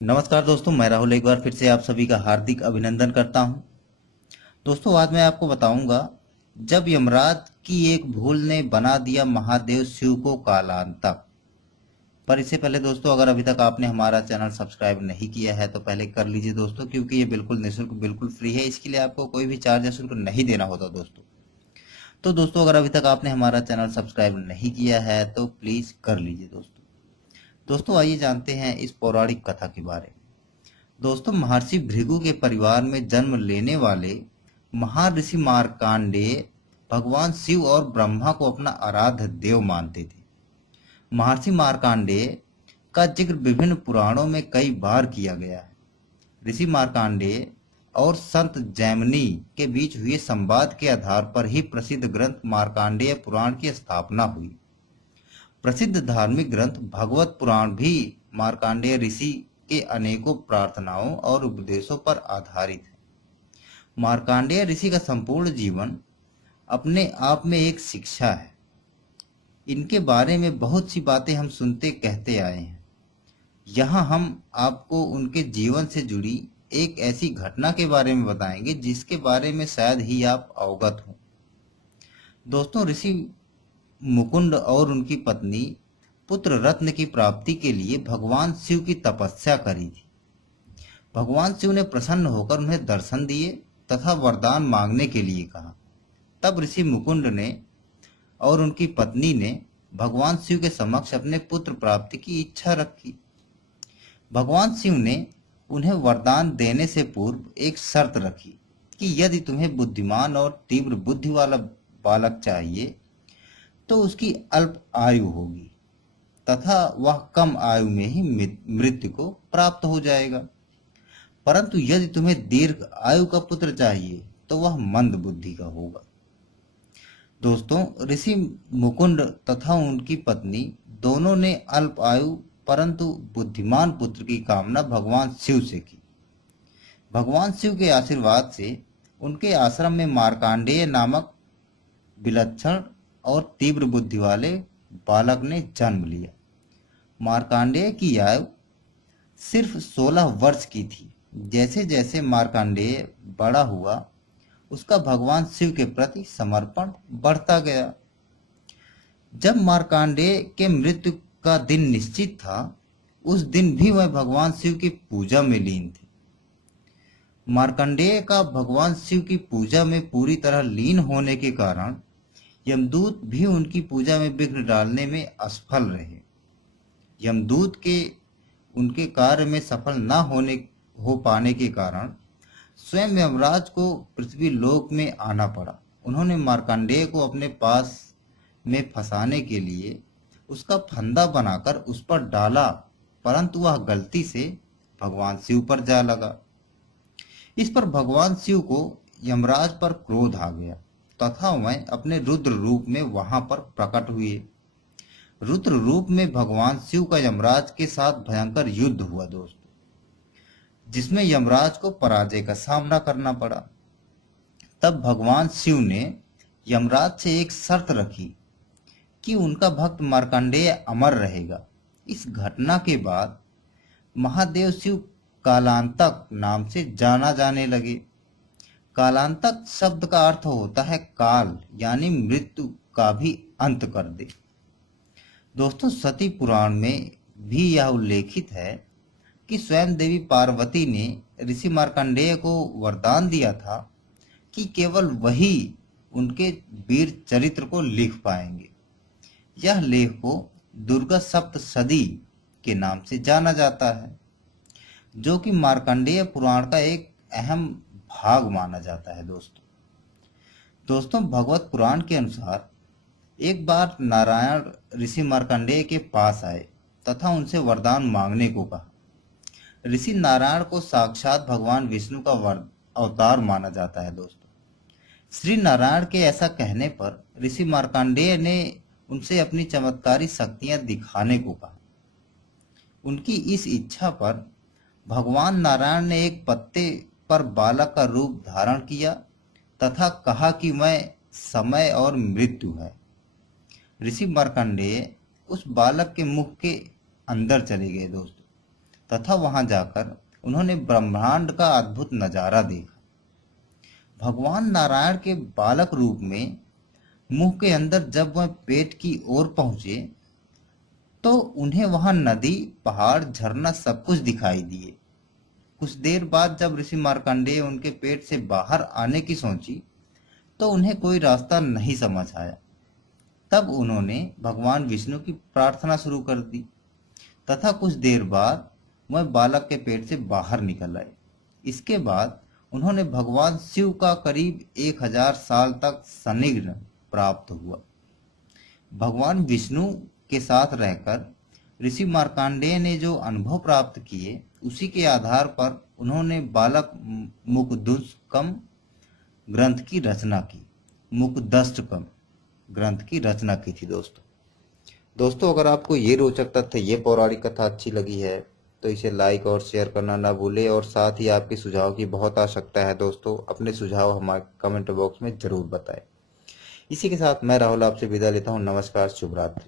नमस्कार दोस्तों, मैं राहुल एक बार फिर से आप सभी का हार्दिक अभिनंदन करता हूं। दोस्तों, आज मैं आपको बताऊंगा जब यमराज की एक भूल ने बना दिया महादेव शिव को कालांतक। पर इससे पहले दोस्तों, अगर अभी तक आपने हमारा चैनल सब्सक्राइब नहीं किया है तो पहले कर लीजिए दोस्तों, क्योंकि ये बिल्कुल निःशुल्क, बिल्कुल फ्री है। इसके लिए आपको कोई भी चार्ज या शुल्क नहीं देना होता दोस्तों। तो दोस्तों, अगर अभी तक आपने हमारा चैनल सब्सक्राइब नहीं किया है तो प्लीज कर लीजिए दोस्तों। दोस्तों, आइए जानते हैं इस पौराणिक कथा के बारे में। दोस्तों, महर्षि भृगु के परिवार में जन्म लेने वाले महर्षि मार्कंडेय भगवान शिव और ब्रह्मा को अपना आराध्य देव मानते थे। महर्षि मार्कंडेय का जिक्र विभिन्न पुराणों में कई बार किया गया है। ऋषि मार्कंडेय और संत जैमिनी के बीच हुए संवाद के आधार पर ही प्रसिद्ध ग्रंथ मार्कंडेय पुराण की स्थापना हुई। प्रसिद्ध धार्मिक ग्रंथ भगवत पुराण भी मार्कंडेय ऋषि के अनेकों प्रार्थनाओं और उपदेशों पर आधारित है। मार्कंडेय ऋषि का संपूर्ण जीवन अपने आप में एक शिक्षा है। इनके बारे में बहुत सी बातें हम सुनते कहते आए हैं। यहाँ हम आपको उनके जीवन से जुड़ी एक ऐसी घटना के बारे में बताएंगे जिसके बारे में शायद ही आप अवगत हों। दोस्तों, ऋषि मुकुंद और उनकी पत्नी पुत्र रत्न की प्राप्ति के लिए भगवान शिव की तपस्या करी थी। भगवान शिव ने प्रसन्न होकर उन्हें दर्शन दिए तथा वरदान मांगने के लिए कहा। तब ऋषि मुकुंद ने और उनकी पत्नी ने भगवान शिव के समक्ष अपने पुत्र प्राप्ति की इच्छा रखी। भगवान शिव ने उन्हें वरदान देने से पूर्व एक शर्त रखी कि यदि तुम्हें बुद्धिमान और तीव्र बुद्धि वाला बालक चाहिए तो उसकी अल्प आयु होगी तथा वह कम आयु में ही मृत्यु को प्राप्त हो जाएगा। परंतु यदि तुम्हें दीर्घ आयु का पुत्र चाहिए तो वह मंद बुद्धि का होगा। दोस्तों, ऋषि मुकुंद तथा उनकी पत्नी दोनों ने अल्प आयु परंतु बुद्धिमान पुत्र की कामना भगवान शिव से की। भगवान शिव के आशीर्वाद से उनके आश्रम में मार्कंडेय नामक विलक्षण और तीव्र बुद्धि वाले बालक ने जन्म लिया। मार्कंडेय की आयु सिर्फ 16 वर्ष की थी। जैसे जैसे मार्कंडेय बड़ा हुआ उसका भगवान शिव के प्रति समर्पण बढ़ता गया। जब मार्कंडेय के मृत्यु का दिन निश्चित था उस दिन भी वह भगवान शिव की पूजा में लीन थे। मार्कंडेय का भगवान शिव की पूजा में पूरी तरह लीन होने के कारण यमदूत भी उनकी पूजा में विघ्न डालने में असफल रहे। यमदूत के उनके कार्य में सफल न हो पाने के कारण स्वयं यमराज को पृथ्वी लोक में आना पड़ा। उन्होंने मार्कंडेय को अपने पास में फंसाने के लिए उसका फंदा बनाकर उस पर डाला, परंतु वह गलती से भगवान शिव पर जा लगा। इस पर भगवान शिव को यमराज पर क्रोध आ गया तथा वह अपने रुद्र रूप में वहां पर प्रकट हुए। रुद्र रूप में भगवान शिव का यमराज के साथ भयंकर युद्ध हुआ दोस्तों, जिसमें यमराज को पराजय का सामना करना पड़ा। तब भगवान शिव ने यमराज से एक शर्त रखी कि उनका भक्त मार्कंडेय अमर रहेगा। इस घटना के बाद महादेव शिव कालांतक नाम से जाना जाने लगे। कालांतक शब्द का अर्थ होता है काल, यानी मृत्यु का भी अंत कर दे। दोस्तों, सती पुराण में भी यह उल्लेखित है कि स्वयं देवी पार्वती ने ऋषि मार्कंडेय को वरदान दिया था कि केवल वही उनके वीर चरित्र को लिख पाएंगे। यह लेख को दुर्गा सप्तशती के नाम से जाना जाता है, जो कि मार्कंडेय पुराण का एक अहम भाग माना जाता है। दोस्तों, भगवत पुराण के अनुसार एक बार नारायण ऋषि मार्कंडेय के पास आए तथा उनसे वरदान मांगने को कहा। ऋषि नारायण को साक्षात भगवान विष्णु का अवतार माना जाता है। दोस्तों, श्री नारायण के ऐसा कहने पर ऋषि मार्कंडेय ने उनसे अपनी चमत्कारी शक्तियां दिखाने को कहा। उनकी इस इच्छा पर भगवान नारायण ने एक पत्ते पर बालक का रूप धारण किया तथा कहा कि मैं समय और मृत्यु है। ऋषि मार्कंडेय उस बालक के मुख के अंदर चले गए दोस्तों, तथा वहां जाकर उन्होंने ब्रह्मांड का अद्भुत नजारा देखा। भगवान नारायण के बालक रूप में मुंह के अंदर जब वह पेट की ओर पहुंचे तो उन्हें वहां नदी, पहाड़, झरना सब कुछ दिखाई दिए। कुछ देर बाद जब ऋषि मार्कंडेय उनके पेट से बाहर आने की सोची तो उन्हें कोई रास्ता नहीं समझ आया। तब उन्होंने भगवान विष्णु की प्रार्थना शुरू कर दी तथा कुछ देर बाद वह बालक के पेट से बाहर निकल आए। इसके बाद उन्होंने भगवान शिव का करीब 1000 साल तक सानिध्य प्राप्त हुआ। भगवान विष्णु के साथ रहकर ऋषि मार्कंडेय ने जो अनुभव प्राप्त किए उसी के आधार पर उन्होंने बालक मुकदुष्कम ग्रंथ की रचना की। मुकदष्टकम ग्रंथ की रचना की थी। दोस्तों अगर आपको ये रोचक तथ्य, ये पौराणिक कथा अच्छी लगी है तो इसे लाइक और शेयर करना ना भूलें और साथ ही आपके सुझाव की बहुत आवश्यकता है। दोस्तों अपने सुझाव हमारे कमेंट बॉक्स में जरूर बताएं। इसी के साथ मैं राहुल आपसे विदा लेता हूँ। नमस्कार, शुभ रात्रि।